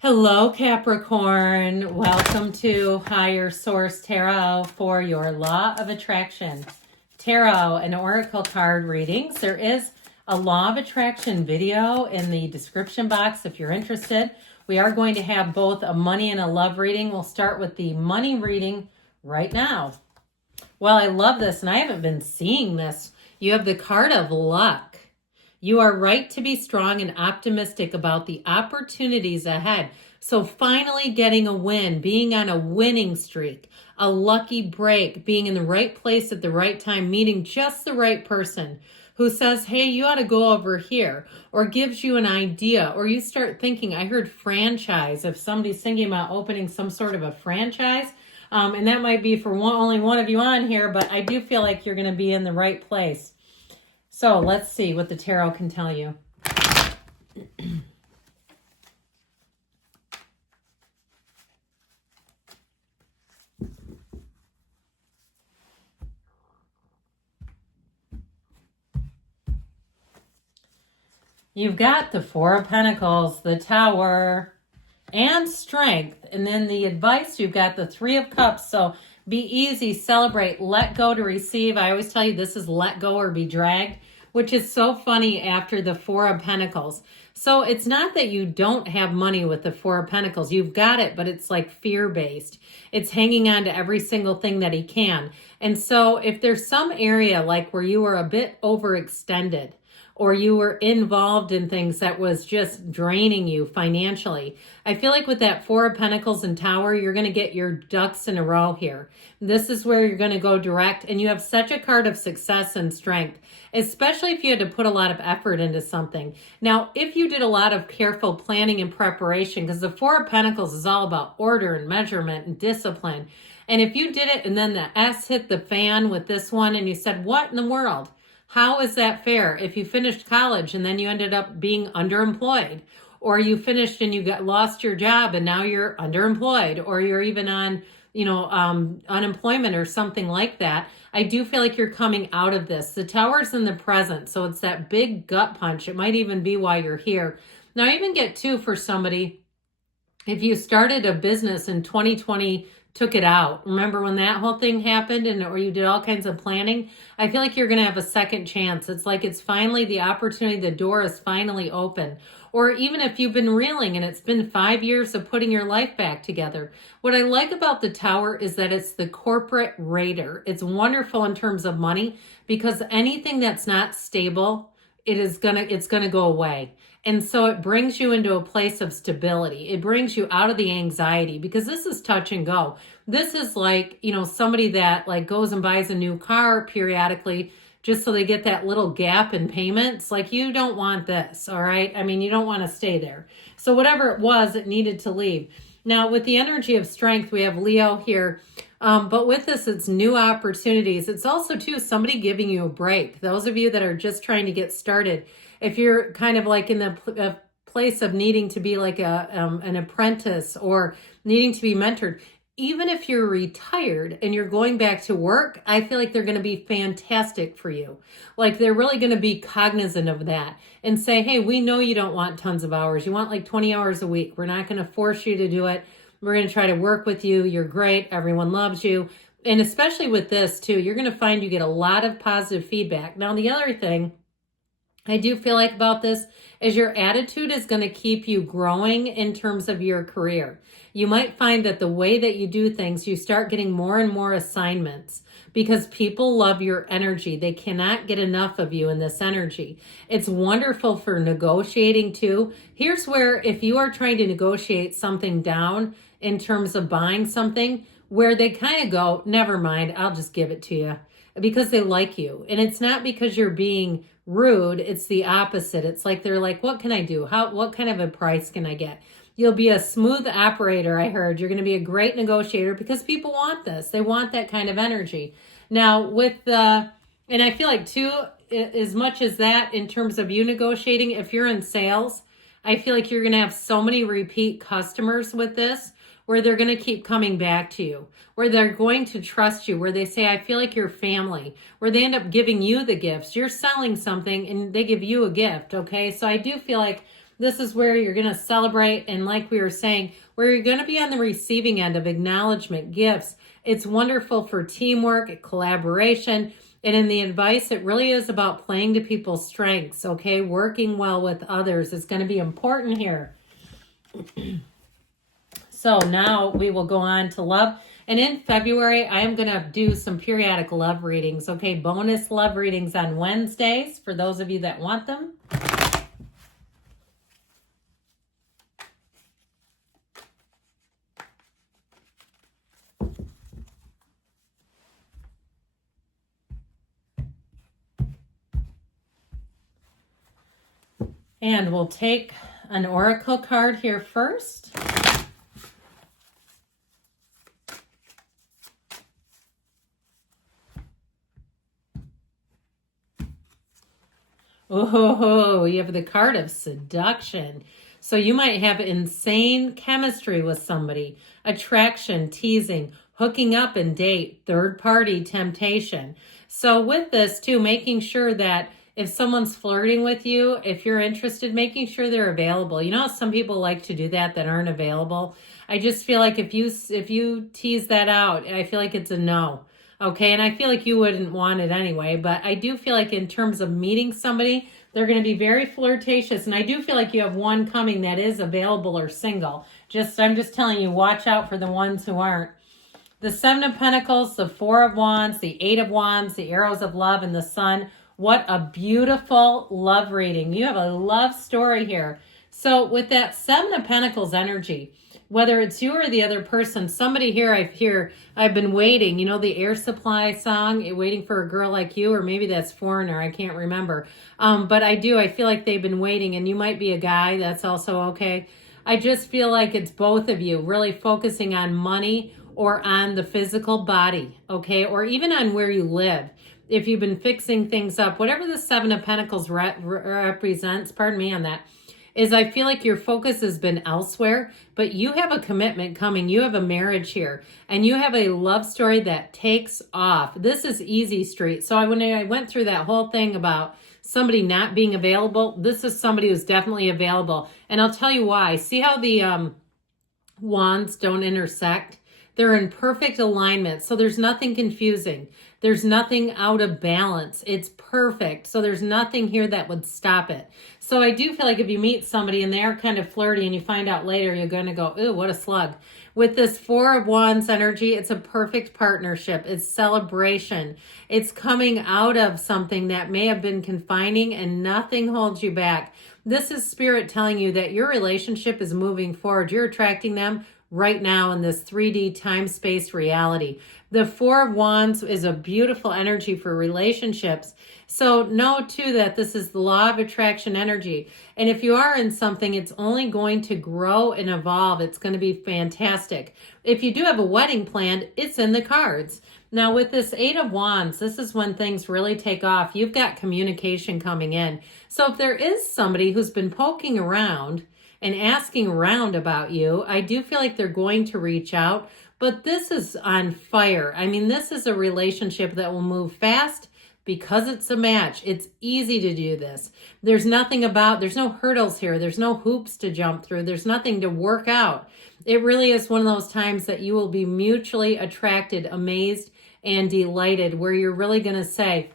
Hello, Capricorn. Welcome to Higher Source Tarot for your Law of Attraction Tarot and Oracle card readings. There is a Law of Attraction video in the description box if you're interested. We are going to have both a money and a love reading. We'll start with the money reading right now. Well, I love this, and I haven't been seeing this. You have the card of luck. You are right to be strong and optimistic about the opportunities ahead. So finally getting a win, being on a winning streak, a lucky break, being in the right place at the right time, meeting just the right person who says, hey, you ought to go over here, or gives you an idea, or you start thinking, I heard franchise, if somebody's thinking about opening some sort of a franchise, and that might be for only one of you on here, but I do feel like you're going to be in the right place. So let's see what the tarot can tell you. You've got the Four of Pentacles, the Tower, and Strength. And then the advice, you've got the Three of Cups. So be easy, celebrate, let go to receive. I always tell you this is let go or be dragged, which is so funny after the Four of Pentacles. So it's not that you don't have money with the Four of Pentacles. You've got it, but it's like fear-based. It's hanging on to every single thing that he can. And so if there's some area like where you were a bit overextended, or you were involved in things that was just draining you financially, I feel like with that Four of Pentacles and Tower, you're going to get your ducks in a row here. This is where you're going to go direct, and you have such a card of success and strength, especially if you had to put a lot of effort into something. Now, if you did a lot of careful planning and preparation, because the Four of Pentacles is all about order and measurement and discipline, and if you did it and then the S hit the fan with this one and you said, what in the world? How is that fair? If you finished college and then you ended up being underemployed, or you finished and you lost your job and now you're underemployed, or you're even on, unemployment or something like that, I do feel like you're coming out of this. The Tower's in the present, so it's that big gut punch. It might even be why you're here. Now, I even get two for somebody. If you started a business in 2020, took it out. Remember when that whole thing happened or you did all kinds of planning? I feel like you're going to have a second chance. It's like it's finally the opportunity, the door is finally open. Or even if you've been reeling and it's been 5 years of putting your life back together. What I like about the Tower is that it's the corporate raider. It's wonderful in terms of money because anything that's not stable, it's gonna go away. And so it brings you into a place of stability. It brings you out of the anxiety because this is touch and go. This is like, somebody that like goes and buys a new car periodically just so they get that little gap in payments. Like, you don't want this, all right? I mean, you don't want to stay there. So whatever it was, it needed to leave. Now, with the energy of strength, we have Leo here. But with this, it's new opportunities. It's also, too, somebody giving you a break. Those of you that are just trying to get started, if you're kind of like in the place of needing to be like an apprentice or needing to be mentored, even if you're retired and you're going back to work, I feel like they're going to be fantastic for you. Like, they're really going to be cognizant of that and say, hey, we know you don't want tons of hours. You want like 20 hours a week. We're not going to force you to do it. We're going to try to work with you. You're great. Everyone loves you. And especially with this too, you're going to find you get a lot of positive feedback. Now, the other thing I do feel like about this is your attitude is going to keep you growing in terms of your career. You might find that the way that you do things, you start getting more and more assignments because people love your energy. They cannot get enough of you in this energy. It's wonderful for negotiating too. Here's where if you are trying to negotiate something down in terms of buying something, where they kind of go, never mind, I'll just give it to you, because they like you. And it's not because you're being rude, it's the opposite. It's like they're like, what can I do? What kind of a price can I get? You'll be a smooth operator, I heard. You're going to be a great negotiator because people want this. They want that kind of energy. Now, and I feel like too, as much as that in terms of you negotiating, if you're in sales, I feel like you're going to have so many repeat customers with this, where they're going to keep coming back to you, where they're going to trust you, where they say, I feel like you're family, where they end up giving you the gifts. You're selling something and they give you a gift, okay? So I do feel like This is where you're going to celebrate, and like we were saying, where you're going to be on the receiving end of acknowledgement, gifts. It's wonderful for teamwork, collaboration, and in the advice, it really is about playing to people's strengths, okay? Working well with others is going to be important here. So now we will go on to love. And in February, I am going to do some periodic love readings, okay? Bonus love readings on Wednesdays for those of you that want them. And we'll take an oracle card here first. Oh, you have the card of seduction. So you might have insane chemistry with somebody, attraction, teasing, hooking up and date, third party temptation. So with this too, making sure that if someone's flirting with you, if you're interested, making sure they're available. You know how some people like to do that aren't available? I just feel like if you tease that out, I feel like it's a no. Okay, and I feel like you wouldn't want it anyway, but I do feel like in terms of meeting somebody, they're going to be very flirtatious, and I do feel like you have one coming that is available or single. I'm just telling you, watch out for the ones who aren't. The Seven of Pentacles, the Four of Wands, the Eight of Wands, the Arrows of Love, and the Sun. What a beautiful love reading. You have a love story here. So with that Seven of Pentacles energy, whether it's you or the other person, somebody here I've been waiting, you know, the Air Supply song, Waiting for a Girl Like You, or maybe that's Foreigner, I can't remember. But I feel like they've been waiting, and you might be a guy, that's also okay. I just feel like it's both of you really focusing on money or on the physical body, okay, or even on where you live. If you've been fixing things up, whatever the Seven of Pentacles represents, pardon me on that, is I feel like your focus has been elsewhere, but you have a commitment coming. You have a marriage here, and you have a love story that takes off. This is easy street. So when I went through that whole thing about somebody not being available, this is somebody who's definitely available. And I'll tell you why. See how the wands don't intersect? They're in perfect alignment, so there's nothing confusing. There's nothing out of balance. It's perfect, so there's nothing here that would stop it. So I do feel like if you meet somebody and they're kind of flirty and you find out later, you're going to go, ooh, what a slug. With this Four of Wands energy, it's a perfect partnership. It's celebration. It's coming out of something that may have been confining, and nothing holds you back. This is Spirit telling you that your relationship is moving forward. You're attracting them right now in this 3D time-space reality. The Four of Wands is a beautiful energy for relationships. So know too that this is the law of attraction energy. And if you are in something, it's only going to grow and evolve. It's going to be fantastic. If you do have a wedding planned, it's in the cards. Now with this Eight of Wands, this is when things really take off. You've got communication coming in. So if there is somebody who's been poking around and asking around about you, I do feel like they're going to reach out, but this is on fire. I mean, this is a relationship that will move fast because it's a match. It's easy to do this. There's no hurdles here. There's no hoops to jump through. There's nothing to work out. It really is one of those times that you will be mutually attracted, amazed, and delighted, where you're really going to say,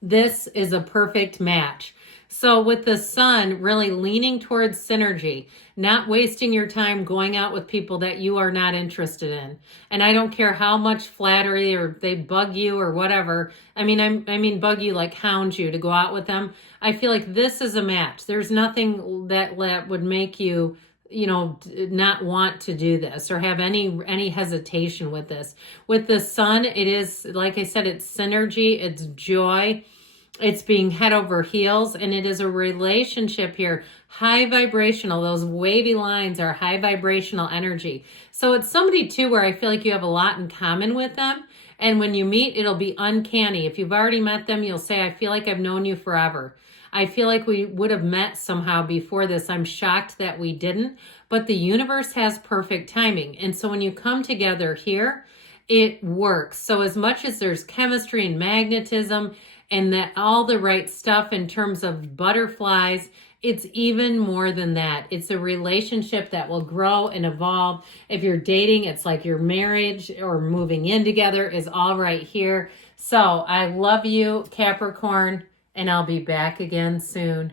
this is a perfect match. So with the Sun really leaning towards synergy, not wasting your time going out with people that you are not interested in. And I don't care how much flattery or they bug you or whatever. I mean bug you like hound you to go out with them. I feel like this is a match. There's nothing that would make you, not want to do this or have any hesitation with this. With the Sun, it is, like I said, it's synergy, it's joy. It's being head over heels, and it is a relationship here. High vibrational. Those wavy lines are high vibrational energy. So it's somebody too where I feel like you have a lot in common with them. And when you meet, it'll be uncanny. If you've already met them, you'll say, I feel like I've known you forever. I feel like we would have met somehow before this. I'm shocked that we didn't, but the universe has perfect timing. And so when you come together here, it works. So as much as there's chemistry and magnetism and that all the right stuff in terms of butterflies It's even more than that. It's a relationship that will grow and evolve. If you're dating, it's like your marriage or moving in together is all right here. So I love you, Capricorn, and I'll be back again soon.